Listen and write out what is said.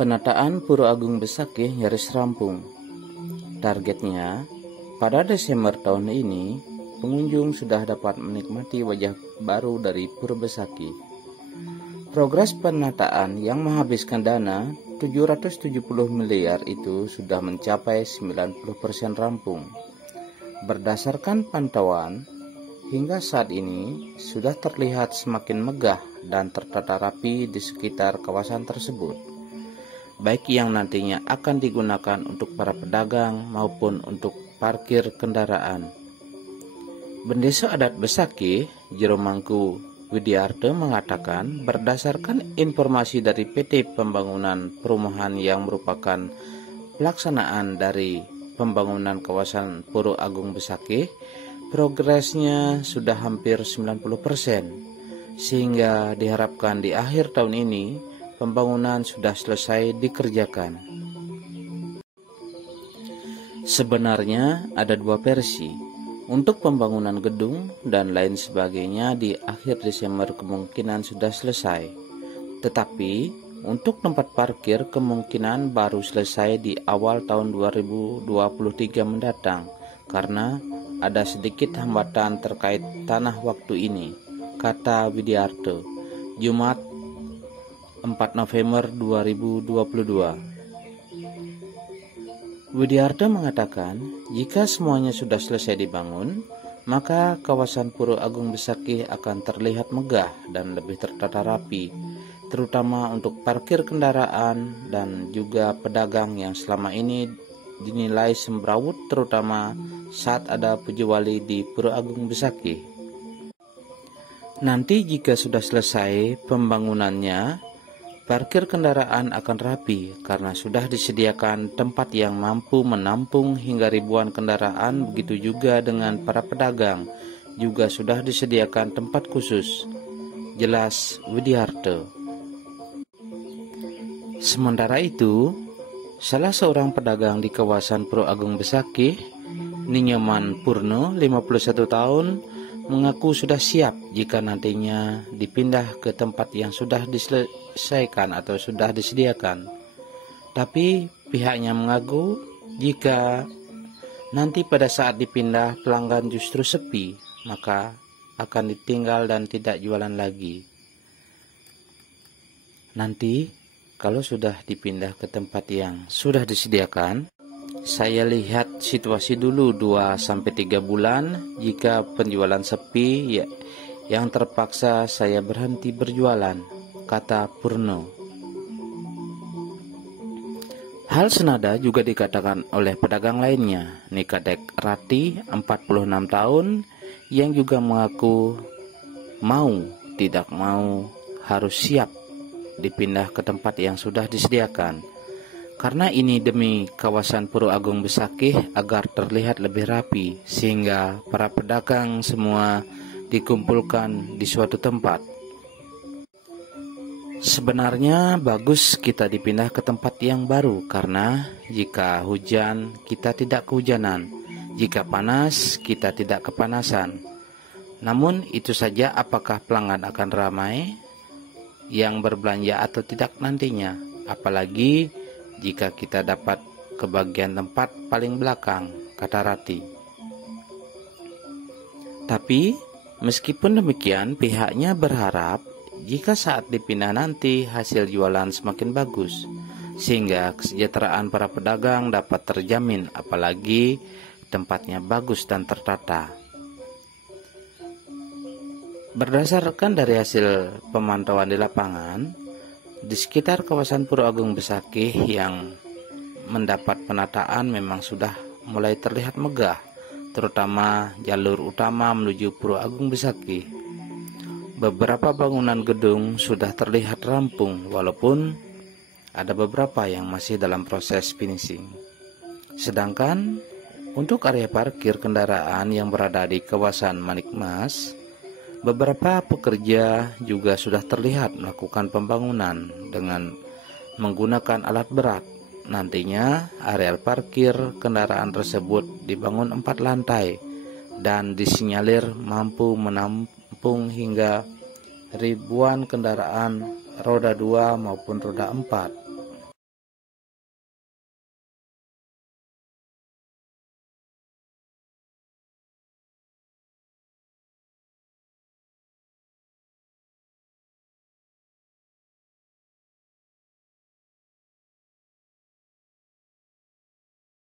Penataan Pura Agung Besakih nyaris rampung. Targetnya, pada Desember tahun ini, pengunjung sudah dapat menikmati wajah baru dari Pura Besakih. Progres penataan yang menghabiskan dana 770 miliar itu sudah mencapai 90% rampung. Berdasarkan pantauan, hingga saat ini sudah terlihat semakin megah dan tertata rapi di sekitar kawasan tersebut, baik yang nantinya akan digunakan untuk para pedagang maupun untuk parkir kendaraan. Bendesa Adat Besakih, Jero Mangku Widiarte mengatakan, berdasarkan informasi dari PT Pembangunan Perumahan yang merupakan pelaksanaan dari pembangunan kawasan Pura Agung Besakih, progresnya sudah hampir 90%, sehingga diharapkan di akhir tahun ini pembangunan sudah selesai dikerjakan. Sebenarnya ada dua versi. Untuk pembangunan gedung dan lain sebagainya di akhir Desember kemungkinan sudah selesai. Tetapi untuk tempat parkir kemungkinan baru selesai di awal tahun 2023 mendatang karena ada sedikit hambatan terkait tanah waktu ini, kata Widiarte, Jumat 4 November 2022. Widiarte mengatakan, jika semuanya sudah selesai dibangun, maka kawasan Pura Agung Besakih akan terlihat megah dan lebih tertata rapi, terutama untuk parkir kendaraan dan juga pedagang yang selama ini dinilai semrawut, terutama saat ada Puja Wali di Pura Agung Besakih. Nanti jika sudah selesai pembangunannya, parkir kendaraan akan rapi karena sudah disediakan tempat yang mampu menampung hingga ribuan kendaraan. Begitu juga dengan para pedagang, juga sudah disediakan tempat khusus, jelas Widiarte. Sementara itu, salah seorang pedagang di kawasan Pura Agung Besakih, Ninyoman Purno, 51 tahun, mengaku sudah siap jika nantinya dipindah ke tempat yang sudah diselesaikan atau sudah disediakan. Tapi pihaknya mengaku jika nanti pada saat dipindah pelanggan justru sepi, maka akan ditinggal dan tidak jualan lagi. Nanti kalau sudah dipindah ke tempat yang sudah disediakan, saya lihat situasi dulu 2-3 bulan. Jika penjualan sepi, ya, yang terpaksa saya berhenti berjualan, kata Purno. Hal senada juga dikatakan oleh pedagang lainnya, Nikadek Rati, 46 tahun, yang juga mengaku tidak mau harus siap dipindah ke tempat yang sudah disediakan. Karena ini demi kawasan Pura Agung Besakih agar terlihat lebih rapi, sehingga para pedagang semua dikumpulkan di suatu tempat. Sebenarnya bagus kita dipindah ke tempat yang baru, karena jika hujan kita tidak kehujanan, jika panas kita tidak kepanasan. Namun itu saja, apakah pelanggan akan ramai yang berbelanja atau tidak nantinya, apalagi jika kita dapat ke bagian tempat paling belakang, kata Rati. Tapi meskipun demikian, pihaknya berharap jika saat dipindah nanti hasil jualan semakin bagus, sehingga kesejahteraan para pedagang dapat terjamin, apalagi tempatnya bagus dan tertata. Berdasarkan dari hasil pemantauan di lapangan, di sekitar kawasan Pura Agung Besakih yang mendapat penataan memang sudah mulai terlihat megah, terutama jalur utama menuju Pura Agung Besakih. Beberapa bangunan gedung sudah terlihat rampung, walaupun ada beberapa yang masih dalam proses finishing. Sedangkan untuk area parkir kendaraan yang berada di kawasan Manikmas, beberapa pekerja juga sudah terlihat melakukan pembangunan dengan menggunakan alat berat. Nantinya areal parkir kendaraan tersebut dibangun 4 lantai dan disinyalir mampu menampung hingga ribuan kendaraan roda 2 maupun roda 4.